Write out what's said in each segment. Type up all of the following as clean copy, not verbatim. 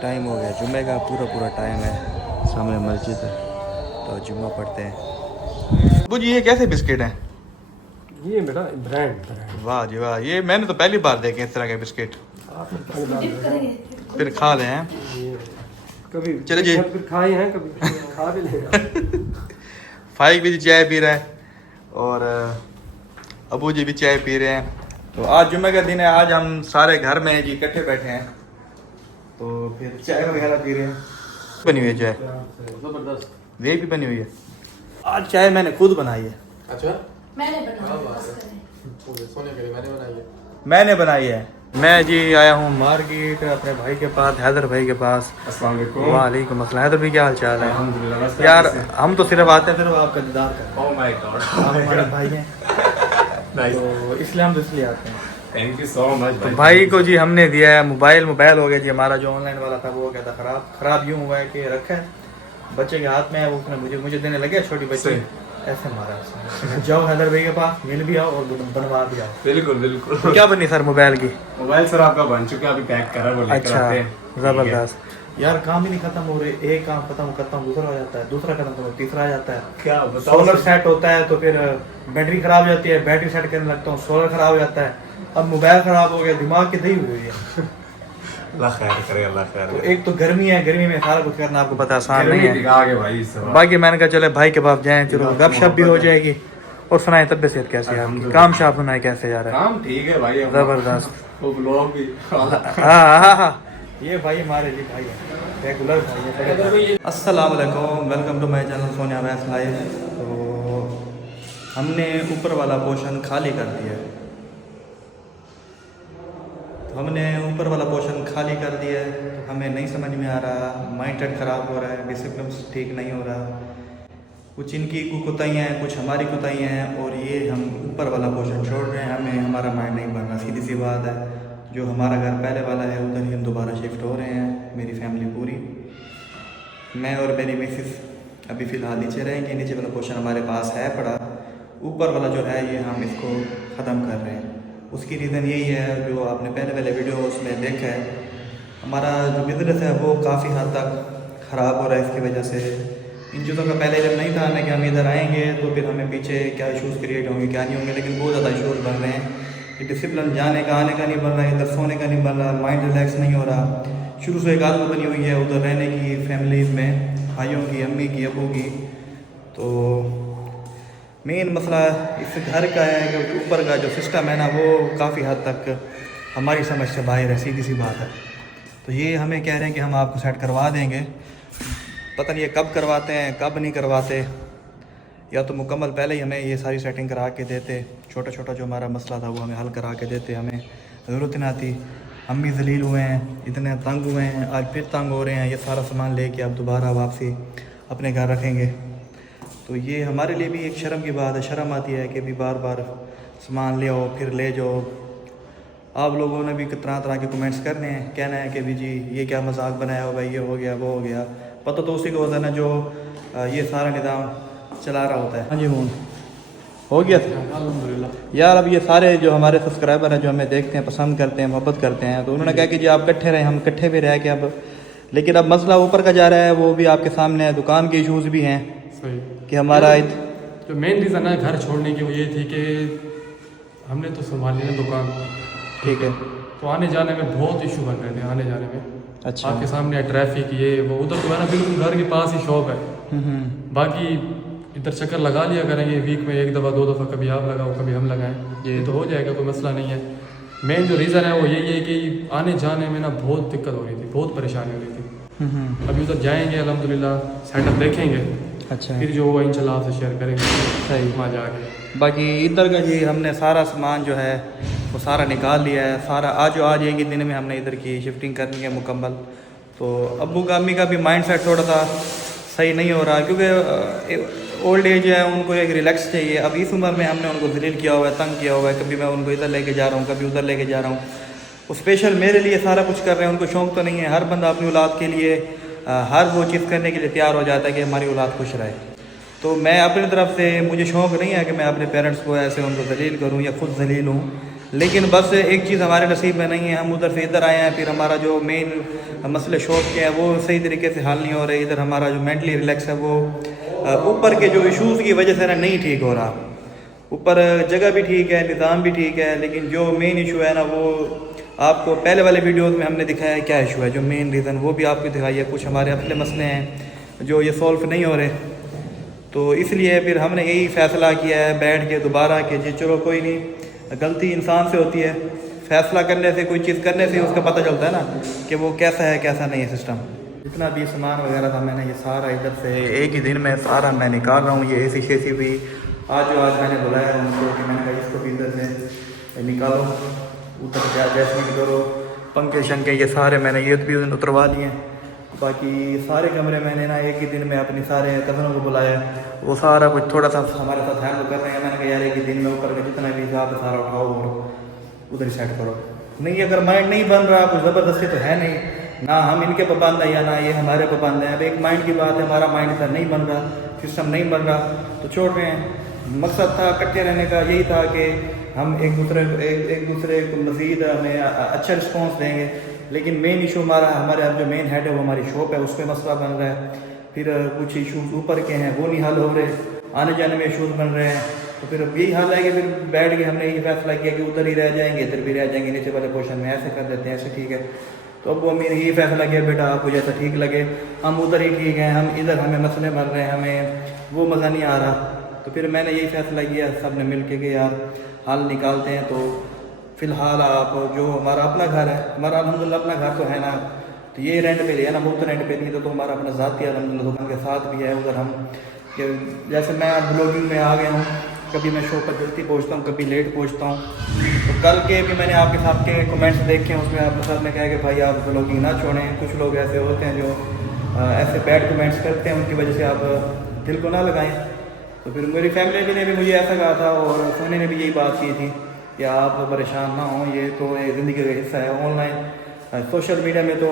Time हो गया जुम्मे का, पूरा टाइम है। सामने मस्जिद है तो जुम्मा पढ़ते हैं। अबू जी ये कैसे बिस्किट हैं? ये बेटा ब्रांड। वाह जी वाह, ये मैंने तो पहली बार देखे इस तरह के बिस्किट। फिर खा लें हैं कभी चले जी। फिर खाए हैं, कभी खा भी लेगा। फाइक भी चाय पी रहा है और अबू जी भी चाय पी रहे हैं। तो आज जुम्मे का दिन है, आज हम सारे घर में जी इकट्ठे बैठे हैं तो फिर चाय वगैरह पी रहे हैं। बनी हुई है चाय, जबरदस्त। वे भी बनी हुई है। आज चाय मैंने खुद बनाई है। अच्छा मैंने बनाया सोने के लिए मैंने बनाई है। मैं जी आया हूँ मार्केट अपने भाई के पास, हैदर भाई के पास। अस्सलाम वालेकुम। वालेकुम अस्सलाम। हैदर भाई क्या हाल चाल है? अल्हम्दुलिल्लाह। यार हम तो सिर्फ आते हैं, सिर्फ आपका दीदार करते ओह माय गॉड, हैं। आप हमारे भाई हैं नाइस, तो इसलिए हम तो इसलिए आते हैं। थैंक यू सो मच तो भाई को जी हमने दिया है मोबाइल हो गया जी हमारा, जो ऑनलाइन वाला था वो हो गया था खराब यूँ हुआ है कि रखा है बच्चे के हाथ में है, वो उसने मुझे देने लगे, छोटी बच्ची ऐसे मारा उसने। जाओ हैदर भाई के पास, मिल भी आओ और बनवा भी आओ। बिल्कुल। तो क्या बनी सर मोबाइल की? मोबाइल सर आपका बन चुका है, अभी पैक करा वो लेकर अच्छा आते हैं। जबरदस्त। यार काम ही नहीं खत्म हो रहे, एक काम खत्म करता हूँ दूसरा हो जाता है, दूसरा खत्म तो तीसरा आ जाता है। क्या बताओ, सोलर सेट होता है तो फिर बैटरी खराब हो जाती है, बैटरी सेट करने लगता हूँ सोलर खराब हो जाता है, अब मोबाइल खराब हो गया, दिमाग की दही हुई है। अल्लाह खैर करे, अल्लाह खैर तो करे। एक तो गर्मी है, गर्मी में सारा कुछ करना आपको पता आसान नहीं गर्मी है। दिखा के भाई इस बार। बाकी मैंने कहा चले भाई के पास जाएं, चलो गपशप भी हो जाएगी। और सुनाए तबियत सेहत कैसे है आपकी? काम शाप सुनाए कैसे जा रहा है? काम ठीक है भाई, जबरदस्त। वो ब्लॉग भी हाँ, ये भाई हमारे जी भाई है, रेगुलर भाई है। अस्सलाम वालेकुम, welcome to my channel Sonia Wais live. तो हमने ऊपर वाला पोर्शन खाली कर दिया है, तो हमें नहीं समझ में आ रहा, माइंड सेट ख़राब हो रहा है, डिसिप्लिन ठीक नहीं हो रहा, कुछ इनकी कुताहियाँ हैं, कुछ हमारी कुताहियाँ हैं, और ये हम ऊपर वाला पोर्शन छोड़ रहे हैं, हमें हमारा माइंड नहीं बन रहा। सीधी सी बात है, जो हमारा घर पहले वाला है उधर ही हम दोबारा शिफ्ट हो रहे हैं, मेरी फैमिली पूरी, मैं और मेरी मिसेस अभी फ़िलहाल नीचे रहेंगे। नीचे वाला पोर्शन हमारे पास है पड़ा, ऊपर वाला जो है ये हम इसको ख़त्म कर रहे हैं। उसकी रीज़न यही है, जो आपने पहले वाले वीडियो उसमें देखा है, हमारा जो बिज़नेस है वो काफ़ी हद तक ख़राब हो रहा है इसकी वजह से। इन चीज़ों का पहले जब नहीं था ना कि हम इधर आएंगे तो फिर हमें पीछे क्या इशूज़ क्रिएट होंगे क्या नहीं होंगे, लेकिन बहुत ज़्यादा इशूज़ बन रहे हैं कि डिसिप्लिन जाने का आने का नहीं बन रहा है, इधर सोने का नहीं बन रहा, माइंड रिलैक्स नहीं हो रहा। शुरू से एक आदत बनी हुई है उधर रहने की, फैमिलीज़ में, भाइयों की, अम्मी की, अबू की। तो मेन मसला इस घर का है कि ऊपर का जो सिस्टम है ना वो काफ़ी हद तक हमारी समझ से बाहर है, सीधी सी बात है। तो ये हमें कह रहे हैं कि हम आपको सेट करवा देंगे, पता नहीं ये कब करवाते हैं कब नहीं करवाते, या तो मुकम्मल पहले ही हमें ये सारी सेटिंग करा के देते, छोटा छोटा जो हमारा मसला था वो हमें हल करा के देते, हमें ज़रूरत ना थी। हम भी ज़लील हुए हैं, इतने तंग हुए हैं, आज फिर तंग हो रहे हैं, ये सारा सामान लेके अब दोबारा वापसी अपने घर रखेंगे। तो ये हमारे लिए भी एक शर्म की बात है, शर्म आती है कि भी बार बार सामान ले आओ फिर ले जाओ। आप लोगों ने भी तरह तरह के कमेंट्स करने हैं, कहना है कि भी जी ये क्या मजाक बनाया होगा, ये हो गया वो हो गया, पता तो उसी को होता है ना जो ये सारा निज़ाम चला रहा होता है। हाँ जी हूँ हो गया अल्हम्दुलिल्लाह। यार। अब ये सारे जो हमारे सब्सक्राइबर हैं जो हमें देखते हैं, पसंद करते हैं, मोहब्बत करते हैं, तो उन्होंने कहा कि जी आप इकट्ठे रहें, हम इकट्ठे भी रह के अब, लेकिन अब मसला ऊपर का जा रहा है, वो भी आपके सामने है, दुकान के इशूज़ भी हैं सही कि हमारा जो मेन रीज़न है घर छोड़ने की वो ये थी कि हमने तो संभाली ना दुकान, ठीक है, तो आने जाने में बहुत इशू बन रहे थे, आने जाने में। अच्छा, आपके सामने ट्रैफिक ये वो, उधर तो है ना बिल्कुल घर के पास ही शॉप है। बाकी इधर चक्कर लगा लिया करेंगे वीक में एक दफ़ा 2 दफ़ा, कभी आप लगाओ कभी हम लगाएं, ये तो हो जाएगा, कोई मसला नहीं है। मेन जो रीज़न है वो यही है कि आने जाने में ना बहुत दिक्कत हो रही थी, बहुत परेशानी हो रही थी। अभी उधर जाएंगे अल्हम्दुलिल्लाह, सेटअप देखेंगे, अच्छा, फिर जो होगा इंशाल्लाह आपसे शेयर करेंगे सही। वहाँ जाके बाकी इधर का जी हमने सारा सामान जो है वो सारा निकाल लिया है, सारा आज एक ही दिन में हमने इधर की शिफ्टिंग करनी है मुकम्मल। तो अब्बू का अम्मी का भी माइंड सेट थोड़ा सा सही नहीं हो रहा, क्योंकि ओल्ड एज है, उनको एक रिलैक्स चाहिए। अब इस उम्र में हमने उनको ज़लील किया हुआ है, तंग किया हुआ है, कभी मैं उनको इधर लेके जा रहा हूँ, कभी उधर लेके जा रहा हूँ, वो स्पेशल मेरे लिए सारा कुछ कर रहे हैं। उनको शौक़ तो नहीं है, हर बंदा अपनी औलाद के लिए हर वो चीज़ करने के लिए तैयार हो जाता है कि हमारी औलाद खुश रहे। तो मैं अपनी तरफ से, मुझे शौक़ नहीं है कि मैं अपने पेरेंट्स को ऐसे उनको ज़लील करूँ या ख़ुद ज़लील हूँ, लेकिन बस एक चीज़ हमारे नसीब में नहीं है, हम उधर से इधर आए हैं, फिर हमारा जो मेन मसले शौक के हैं वो सही तरीके से हल नहीं हो रहे। इधर हमारा जो मेंटली रिलैक्स है वो ऊपर के जो इश्यूज़ की वजह से ना नहीं ठीक हो रहा। ऊपर जगह भी ठीक है, निज़ाम भी ठीक है, लेकिन जो मेन इशू है ना वो आपको पहले वाले वीडियोस में हमने दिखाया है क्या इशू है, जो मेन रीज़न वो भी आपको दिखाई है। कुछ हमारे अपने मसले हैं जो ये सॉल्व नहीं हो रहे, तो इसलिए फिर हमने यही फ़ैसला किया है बैठ के दोबारा कि जी चलो कोई नहीं, गलती इंसान से होती है, फ़ैसला करने से कोई चीज़ करने से उसका पता चलता है ना कि वो कैसा है कैसा नहीं है सिस्टम। जितना भी सामान वगैरह था मैंने ये सारा इधर से एक ही दिन में सारा मैं निकाल रहा हूँ। ये एसी शेसी भी आज मैंने बुलाया उनको कि मैंने कहा इसको भी इधर से निकालो, उधर जैसे भी करो, पंखे शंखे ये सारे मैंने ये भी उतरवा दिए। बाकी सारे कमरे मैंने ना एक ही दिन में अपने सारे कज़नों को बुलाया, वो सारा कुछ थोड़ा सा हमारे साथ हेल्प कर रहे हैं। मैंने कहा यार एक ही दिन में ऊपर का जितना भी हिसाब है सारा उठाओ और उधर ही सेट करो। नहीं अगर माइंड नहीं बन रहा, कुछ ज़बरदस्ती तो है नहीं ना, हम इनके पाबंद हैं या ना ये हमारे पाबंद हैं। अब एक माइंड की बात है, हमारा माइंड इतना नहीं बन रहा, सिस्टम नहीं बन रहा तो छोड़ रहे हैं। मकसद था इकट्ठे रहने का यही था कि हम एक दूसरे को मज़ीद हमें अच्छा रिस्पॉन्स देंगे। लेकिन मेन इशू हमारे अब जो मेन हेड है वो हमारी शॉप है, उस पर मसला बन रहा है। फिर कुछ इशूज़ ऊपर के हैं वो नहीं हल हो रहे, आने जाने में इशूज़ बन रहे हैं। तो फिर अब यही हाल है कि फिर बैठ के हमने ये फैसला किया कि उधर ही रह जाएंगे, इधर भी रह जाएंगे, नीचे वाले पोर्शन में ऐसे कर देते हैं, ऐसे ठीक है। तो अब वो मैंने यही फैसला किया बेटा आपको जैसा ठीक लगे, हम उधर ही ठीक हैं, हम इधर हमें मसले बन रहे हैं, हमें वो मज़ा नहीं आ रहा। तो फिर मैंने यही फैसला किया सब ने मिल के कि यार हाल निकालते हैं। तो फ़िलहाल आप जो हमारा अपना घर है, हमारा अल्हम्दुलिल्लाह अपना घर तो है ना, तो ये रेंट पे लिया ना, मुफ्त रेंट पे नहीं तो हमारा अपना ज़ाती अल्हम्दुलिल्लाह दुकान के साथ भी है। उधर हम कि जैसे मैं ब्लॉगिंग में आ गया हूँ, कभी मैं शो पर जल्दी पहुँचता हूँ, कभी लेट पहुँचता हूँ। तो कल के भी मैंने आपके साथ के कमेंट्स देखे हैं, उसमें आपके साथ ने कहा कि भाई आप ब्लॉगिंग ना छोड़ें। कुछ लोग ऐसे होते हैं जो ऐसे बैड कमेंट्स करते हैं, उनकी वजह से आप दिल को ना लगाएं। तो फिर मेरी फैमिली ने भी मुझे ऐसा कहा था और सोने ने भी यही बात की थी कि आप परेशान ना हों, ये तो ज़िंदगी का हिस्सा है। ऑनलाइन सोशल मीडिया में तो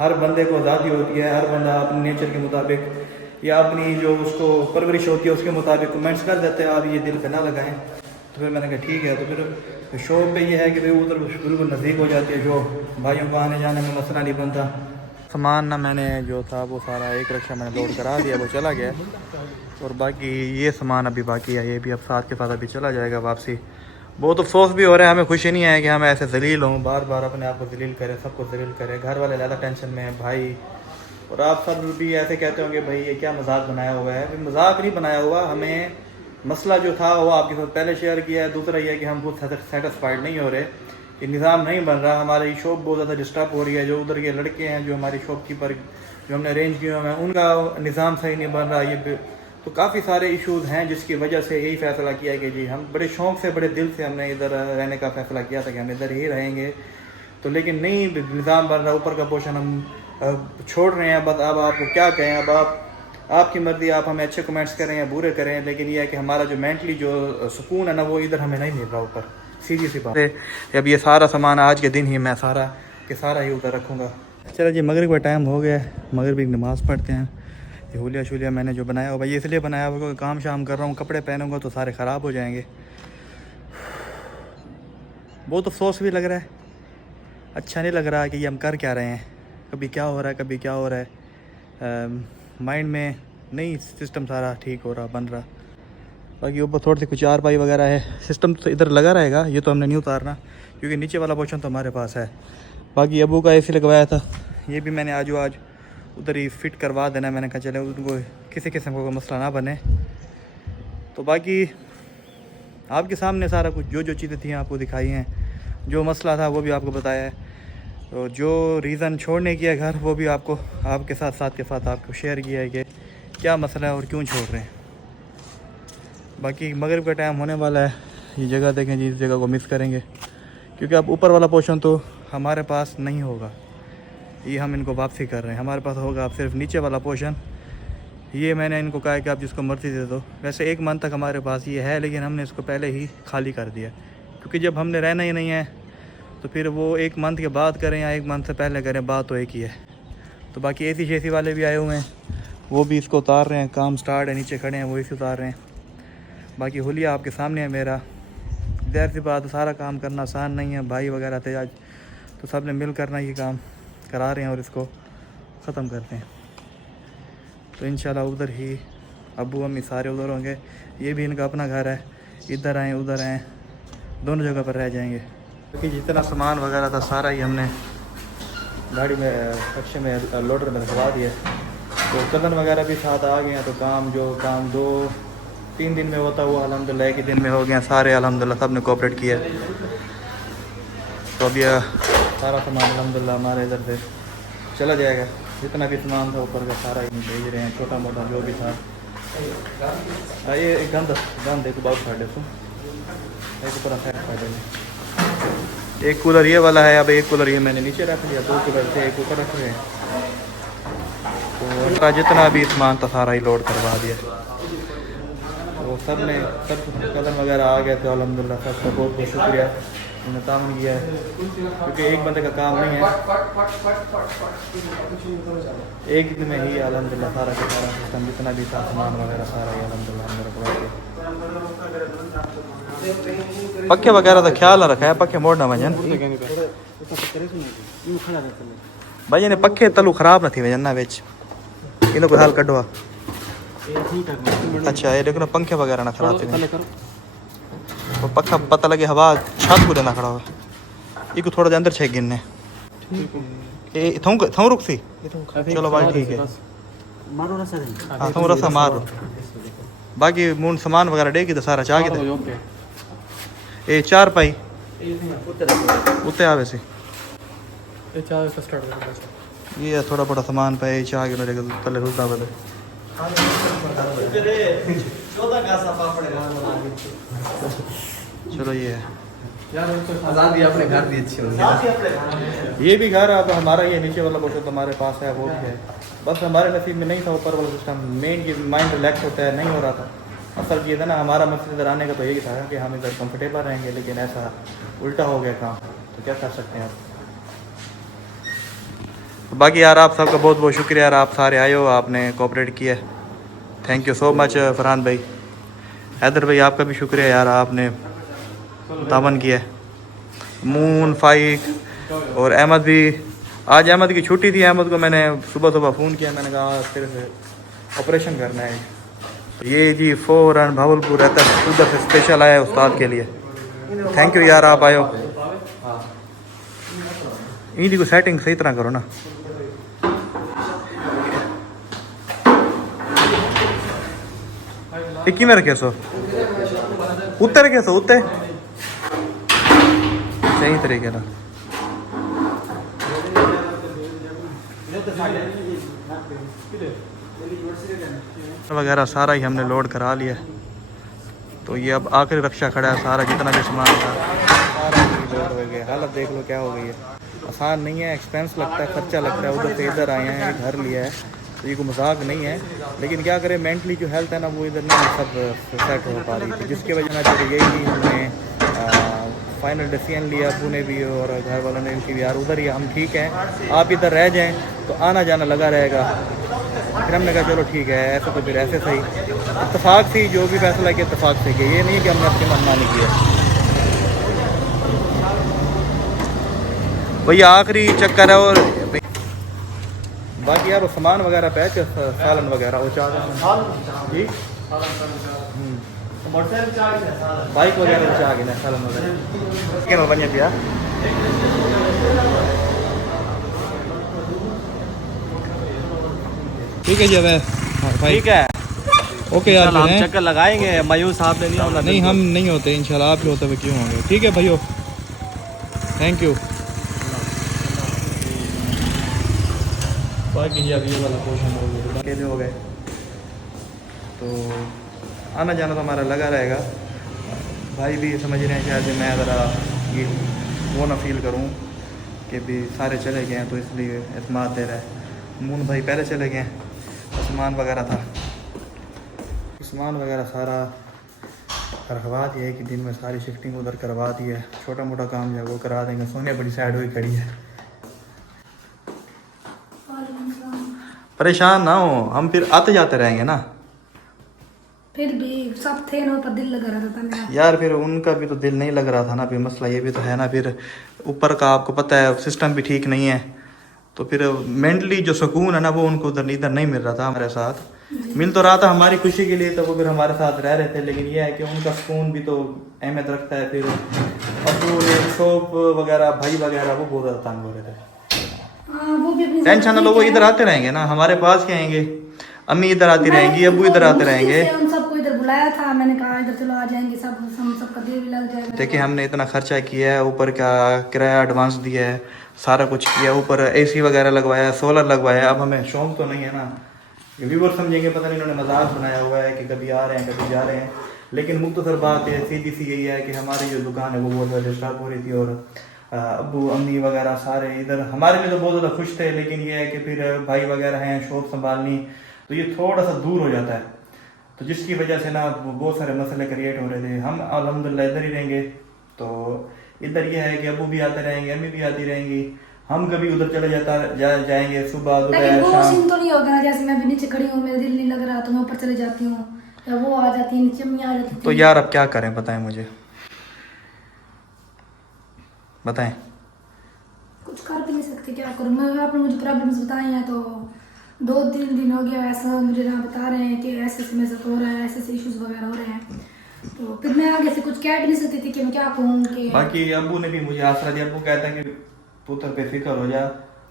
हर बंदे को आज़ादी होती है, हर बंदा अपने नेचर के मुताबिक या अपनी जो उसको परवरिश होती है उसके मुताबिक कमेंट्स कर देते हैं, आप ये दिल पे ना लगाएं। तो फिर मैंने कहा ठीक है। तो फिर शॉप पे ये है कि भाई उधर बिल्कुल नज़दीक हो जाती है शॉप, भाइयों को आने जाने में मसला नहीं बनता। सामान ना मैंने जो था वो सारा एक रिक्शा मैंने लोड करा दिया, वो चला गया। और बाकी ये सामान अभी बाकी है, ये भी अब साथ के साथ अभी चला जाएगा वापसी। बहुत अफसोस भी हो रहा है, हमें खुशी नहीं है कि हम ऐसे जलील हों, बार बार अपने आप को जलील करें, सबको जलील करें। घर वाले ज़्यादा टेंशन में है भाई, और आप सब भी ऐसे कहते होंगे भाई ये क्या मजाक बनाया हुआ है। भाई मजाक नहीं बनाया हुआ, हमें मसला जो था वो आपके साथ पहले शेयर किया है। दूसरा ये है कि हम खुद सेटिस्फाइड नहीं हो रहे, कि निज़ाम नहीं बन रहा, हमारी शॉप बहुत ज़्यादा डिस्टर्ब हो रही है। जो उधर के लड़के हैं जो हमारी शॉपकीपर जो हमने अरेंज किए हुए हैं उनका निज़ाम सही नहीं बन रहा। ये तो काफ़ी सारे इश्यूज़ हैं जिसकी वजह से यही फ़ैसला किया कि जी हम बड़े शौक़ से बड़े दिल से हमने इधर रहने का फ़ैसला किया था कि हम इधर ही रहेंगे। तो लेकिन नहीं निज़ाम बन रहा, ऊपर का पोर्शन हम छोड़ रहे हैं। बस अब आपको क्या कहें, अब आपकी मर्ज़ी, आप हमें अच्छे कमेंट्स करें या बुरे करें, लेकिन यह है कि हमारा जो मेंटली जो सुकून है ना वो इधर हमें नहीं मिल रहा ऊपर, सीधी सी बात। अब ये सारा सामान आज के दिन ही मैं सारा के सारा ही उधर रखूँगा। चलो जी मगरिब का टाइम हो गया, मगरिब की नमाज़ पढ़ते हैं। ये हुलिया शुलिया मैंने जो बनाया हुआ ये इसलिए बनाया हुआ क्योंकि काम शाम कर रहा हूँ, कपड़े पहनूंगा तो सारे ख़राब हो जाएंगे। बहुत अफसोस भी लग रहा है, अच्छा नहीं लग रहा कि ये हम कर क्या रहे हैं, कभी क्या हो रहा है कभी क्या हो रहा है। माइंड में नहीं सिस्टम सारा ठीक हो रहा बन रहा। बाकी ऊपर थोड़ी सी कुछ चारपाई वगैरह है, सिस्टम तो इधर लगा रहेगा, ये तो हमने नहीं उतारना क्योंकि नीचे वाला पोर्शन तो हमारे पास है। बाकी अबू का एसी लगवाया था, ये भी मैंने आज उधर ही फिट करवा देना। मैंने कहा चले उनको किसी किस्म का कोई मसला ना बने। तो बाकी आपके सामने सारा कुछ जो चीज़ें थी आपको दिखाई हैं, जो मसला था वो भी आपको बताया है, तो जो रीज़न छोड़ने की है घर वो भी आपको आपके साथ के साथ आपको शेयर किया है कि क्या मसला है और क्यों छोड़ रहे हैं। बाकी मगरिब का टाइम होने वाला है, ये जगह देखें जी, इस जगह को मिस करेंगे क्योंकि अब ऊपर वाला पोर्शन तो हमारे पास नहीं होगा, ये हम इनको वापसी कर रहे हैं। हमारे पास होगा अब सिर्फ नीचे वाला पोर्शन। ये मैंने इनको कहा कि आप जिसको मर्ज़ी दे दो। वैसे 1 मंथ तक हमारे पास ये है, लेकिन हमने इसको पहले ही खाली कर दिया क्योंकि जब हमने रहना ही नहीं है तो फिर वो 1 मंथ के बाद करें या 1 मंथ से पहले करें, बात तो एक ही है। तो बाकी एसी शेसी वाले भी आए हुए हैं, वो भी इसको उतार रहे हैं, काम स्टार्ट है, नीचे खड़े हैं वो इसे उतार रहे हैं। बाकी हुलिया आपके सामने है मेरा, ज़ाहिर सी बात, सारा काम करना आसान नहीं है। भाई वगैरह थे आज, तो सब ने मिल करना ये काम करा रहे हैं और इसको ख़त्म करते हैं। तो इंशाल्लाह उधर ही अब्बू अम्मी सारे उधर होंगे। ये भी इनका अपना घर है, इधर आएँ उधर आएँ, दोनों जगह पर रह जाएंगे। क्योंकि जितना सामान वगैरह था सारा ही हमने गाड़ी में कच्चे में लोडर में रखवा दिया। तो कदन वगैरह भी साथ आ गए हैं। तो काम 2-3 दिन में होता हुआ अल्हम्दुलिल्लाह 1 दिन में हो गया सारे। अल्हम्दुलिल्लाह सब ने कोऑपरेट किया। तो अब यह सारा सामान अल्हम्दुलिल्लाह हमारे इधर से चला जाएगा। जितना भी सामान था ऊपर का सारा ही भेज रहे हैं, छोटा मोटा जो भी था। ये एक गंद एक बहुत फाड़े तो एक ऊपर फाड़े। एक कूलर ये वाला है, अब एक कूलर ये मैंने नीचे रख लिया, 2 कूलर थे, एक ऊपर रख रहे हैं। तो जितना भी सामान था सारा ही लोड करवा दिया। तो सब कदम वगैरह आ गए। तो अल्हम्दुलिल्लाह सबका बहुत बहुत शुक्रिया, उन्होंने तामन किया है। क्योंकि एक बंदे का काम नहीं है, एक दिन में ही अल्हम्दुलिल्लाह सारा का सारा सिस्टम जितना भी था सामान वगैरह सारा ही अल्हम्दुलिल्लाह हमने रखवा दिया। पक्के वगैरह का ख्याल रखा है, पक्के मोड़ना वजन भाई ने पक्के तलू खराब न थी वजन ना बेच इन को हाल कटवा। अच्छा ये देखो ना पंखे वगैरह ना खराब थे, तो पक्का पता लगे हवा छत को देना खड़ा हुआ। ये को थोड़ा अंदर छेक गिनने ए थों रुक सी। चलो भाई ठीक है, हाँ थोड़ा सा मारो। बाकी मून सामान वगैरह देगी तो सारा चाह के ए 4 पाई उत्ते आवे से ये थोड़ा बड़ा सामान पे चाह के मेरे तले रुकता बदे। चलो ये है आज़ादी अपने घर दी अच्छी होगी। ये भी घर अब हमारा ये नीचे वाला पोर्शन तो हमारे पास है, वो भी है। बस हमारे नसीब में नहीं था ऊपर वाला सिस्टम। मेन की माइंड रिलैक्स होता है, नहीं हो रहा था। असल ये था ना, हमारा मकसद इधर आने का तो यही था कि हम इधर कंफर्टेबल रहेंगे, लेकिन ऐसा उल्टा हो गया काम। तो क्या कर सकते हैं आप। तो बाकी यार आप सबका बहुत बहुत शुक्रिया यार, आप सारे आए हो, आपने कोऑपरेट किया। Thank you so much Farhan भाई, हैदर भाई आपका भी शुक्रिया यार, आपने तावन किया। मून फाइक और अहमद भी, आज अहमद की छुट्टी थी। अहमद को मैंने सुबह फ़ोन किया, मैंने कहा फिर से ऑपरेशन करना है। ये जी फ़ौरन भावलपुर रहता है, उधर से स्पेशल आया है उस्ताद के लिए। थैंक यू यार आप आए हो। इनकी को सेटिंग सही तरह करो ना। एक में रखे सो उत्ते रखे सो उत्ते सही तरीके ना वगैरह सारा ही हमने लोड करा लिया। तो ये अब आखिरी रक्षा खड़ा है, सारा जितना भी सामान था सारा ही लोड हो गया। हालत देख लो क्या हो गई है। आसान नहीं है, एक्सपेंस लगता है, खर्चा लगता है। उधर से इधर आए हैं, घर लिया है, तो ये कोई मजाक नहीं है। लेकिन क्या करें, मेंटली जो हेल्थ है ना वो इधर नहीं सब सेट हो पा रही थी, जिसकी वजह से यही हमने फाइनल डिसीजन लिया, अबू ने भी और घर वालों ने भी, यार उधर ही हम ठीक हैं, आप इधर रह जाएं तो आना जाना लगा रहेगा। फिर हमने कहा चलो ठीक है, ऐसा तो फिर ऐसे सही इत्तेफाक से जो भी फैसला किया इत्तेफाक से किया, ये नहीं कि हमने अपनी मनमानी किया। भैया आखिरी चक्कर है। और बाकी यार वो सामान वगैरह पैच सालन वगैरह वो चाह जी बाइक वगैरह चाह गए सालन वगैरह बन दिया। ठीक है जी, अब ठीक है ओके यार, हम चक्कर लगाएंगे। मायूस साहब ने नहीं होना, नहीं हम नहीं होते इंशाल्लाह, आप ही होते हुए क्यों होंगे। ठीक है भाइयों, थैंक यू। बाकी अब ये वाला पोर्शन अकेले हो गए तो आना जाना तो हमारा लगा रहेगा। भाई भी समझ रहे हैं शायद मैं ज़रा ये वो ना फील करूं कि भी सारे चले गए हैं, तो इसलिए एतमाद दे रहा है। मून भाई पहले चले गए, सामान वगैरह था, सामान वगैरह सारा रखवा दिया है कि दिन में सारी शिफ्टिंग उधर करवा दी है। छोटा मोटा काम जो है वो करा देंगे। सोनिया बड़ी साइड हुई खड़ी है। परेशान ना हो, हम फिर आते जाते रहेंगे ना। फिर भी सब थे ना, ऊपर दिल लगा रहा था मेरा। यार फिर उनका भी तो दिल नहीं लग रहा था ना, फिर मसला ये भी तो है ना, फिर ऊपर का आपको पता है सिस्टम भी ठीक नहीं है, तो फिर मेंटली जो सुकून है ना वो उनको उधर इधर नहीं मिल रहा था हमारे साथ। मिल तो रहा था हमारी खुशी के लिए, तो वो फिर हमारे साथ रह रहे थे, लेकिन ये है कि उनका सुकून भी तो अहमियत रखता है। फिर अब वो शॉप वगैरह भाई वगैरह वो बहुत ज़्यादा तंग हो रहे थे। हाँ, वो भी अपनी टेंशन ना लो, वो इधर आते रहेंगे ना, हमारे पास के आएंगे, अम्मी इधर आती रहेंगी, अब्बू इधर आते रहेंगे। उन सबको इधर बुलाया था, मैंने कहा इधर चलो आ जाएंगे सब, हम सबका दिल भी लग जाएगा। देखिए हमने इतना खर्चा किया है, ऊपर का किराया एडवांस दिया है, सारा कुछ किया, ऊपर एसी वगैरह लगवाया, सोलर लगवाया। अब हमें शौक तो नहीं है ना, व्यूवर समझेंगे पता नहीं इन्होंने मजाक बनाया हुआ है कि कभी आ रहे हैं कभी जा रहे हैं, लेकिन मुख्तसर बात है सीधी सी यही है कि हमारी जो दुकान है वो बहुत ज़्यादा डिस्टर्ब हो रही थी, और अब्बू अम्मी वगैरह सारे इधर हमारे लिए तो बहुत ज़्यादा खुश थे, लेकिन ये है कि फिर भाई वगैरह हैं शॉप संभालनी, तो ये थोड़ा सा दूर हो जाता है, तो जिसकी वजह से ना बहुत सारे मसले क्रिएट हो रहे थे। हम अल्हम्दुलिल्लाह इधर ही रहेंगे, तो इधर ये है कि अब्बू भी आते रहेंगे, अम्मी भी आती रहेंगी, हम कभी उधर चले जाएंगे सुबह लेकिन दोपहर वो शाम। सीन तो नहीं होगा ना, जैसे मैं भी नीचे खड़ी हूँ, मेरा दिल नहीं लग रहा तो मैं ऊपर चले जाती हूँ, या वो आ जाती है नीचे, अम्मी आ जाती थी। तो यार अब क्या करें बताएं, मुझे बताएं। कुछ कर भी नहीं सकते, क्या करूँ मैं। आपने मुझे प्रॉब्लम्स बताई हैं, तो 2-3 दिन हो गया ऐसा मुझे ना बता रहे हैं कि ऐसे ऐसे मेरे साथ हो रहा है, ऐसे ऐसे इश्यूज वगैरह हो रहे हैं, तो फिर मैं आगे से कुछ कह भी नहीं सकती थी कि मैं क्या कहूँ कि। बाकी अब्बू ने भी मुझे आसरा दिया, अब्बू कहता है कि पुत्र पे फिक्र हो जा,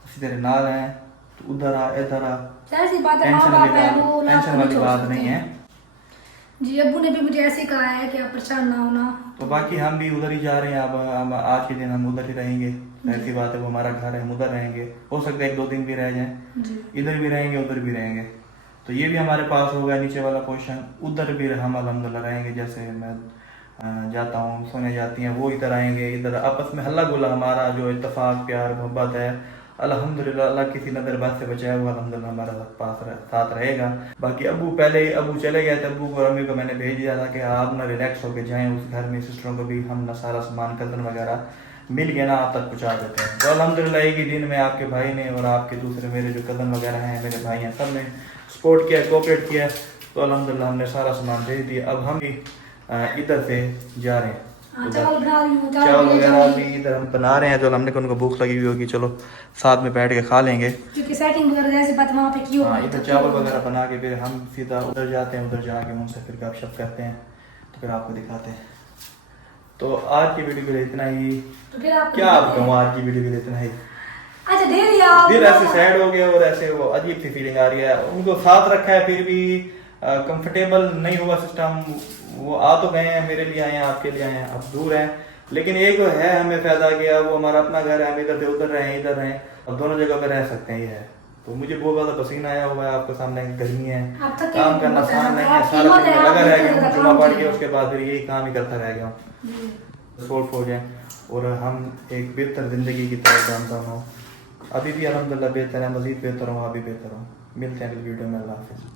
उसी तेरे नाल हैं, तो उधर आ इधर आ, ऐसी बात है, माँ टेंशन बाप वाली है बात वो ना टेंशन आपको वाली नहीं छोड़ बात सकते नहीं हैं। है। जी अब्बू ने भी मुझे ऐसे ही कहा है कि आप परेशान ना होना। तो बाकी हम भी उधर ही जा रहे हैं, अब हम आज के दिन हम उधर ही रहेंगे, ऐसी बात है, वो हमारा घर है, हम उधर रहेंगे, हो सकता है 1-2 दिन भी रह जाएं, जी इधर भी रहेंगे उधर भी रहेंगे, तो ये भी हमारे पास होगा नीचे वाला पोर्शन, उधर भी हम अल्हम्दुलिल्लाह रहेंगे। जैसे मैं जाता हूँ सोने जाती हैं वो इधर आएंगे, इधर आपस में हल्ला गुल्ला हमारा जो इत्तेफाक प्यार मोहब्बत है अल्हम्दुलिल्लाह, अल्लाह किसी नजर बात से बचाया हुआ अल्हम्दुलिल्लाह हमारा साथ रहेगा। बाकी अब्बू पहले अब्बू चले गए थे, अब्बू को अम्मी को मैंने भेज दिया था कि आप ना रिलैक्स होकर जाएं उस घर में, सिस्टरों को भी हम ना सारा सामान कदन वगैरह मिल गया ना आप तक पहुँचा देते हैं। तो अल्हम्दुलिल्लाह एक ही दिन में आपके भाई ने और आपके दूसरे मेरे जो कदन वगैरह हैं मेरे भाई हैं, सब ने सपोर्ट किया, कोऑपरेट किया, तो अल्हम्दुलिल्लाह हमने सारा सामान भेज दिया। अब हम भी इधर से जा रहे हैं, हाँ, चावल बना रही हूँ, चावल वगैरह भी इधर हम बना रहे हैं, तो हमने कहा उनको भूख लगी हुई होगी, चलो साथ में बैठ के खा लेंगे। क्योंकि सेटिंग वगैरह जैसे बात वहाँ पे की हाँ होगी, इधर चावल वगैरह बना के फिर हम सीधा उधर जाते हैं, उधर जाके उनसे फिर गपशप करते हैं, तो फिर आपको दिखाते हैं। तो आज की वीडियो के लिए इतना ही, तो फिर आप क्या आप कहूँ, आज की वीडियो के लिए इतना ही। अच्छा दे दिया दिल ऐसे सैड हो गया और ऐसे वो अजीब सी फीलिंग आ रही है, उनको साथ रखा है फिर भी कंफर्टेबल नहीं हुआ सिस्टम। वो आ तो गए हैं, मेरे लिए आए हैं, आपके लिए आए हैं, अब दूर हैं, लेकिन एक है हमें फायदा गया, वो हमारा अपना घर है, हम इधर से उधर रहे इधर रहे, अब दोनों जगह पे रह सकते हैं, ये है। तो मुझे बहुत ज्यादा पसीना आया हुआ है, आपके सामने गर्मी है, काम करना आसान नहीं है, सारा दिन लगा रह गया, जुम्मा पड़ गया उसके बाद फिर यही काम ही करता रह गया हूँ। सोल्व हो जाए और हम एक बेहतर जिंदगी की तरफ जानता हूँ, अभी भी अल्हम्दुलिल्लाह बेहतर है, मजीद बेहतर हूँ, अभी बेहतर हूँ। मिलते हैं अगली वीडियो में, अल्लाह हाफिज़।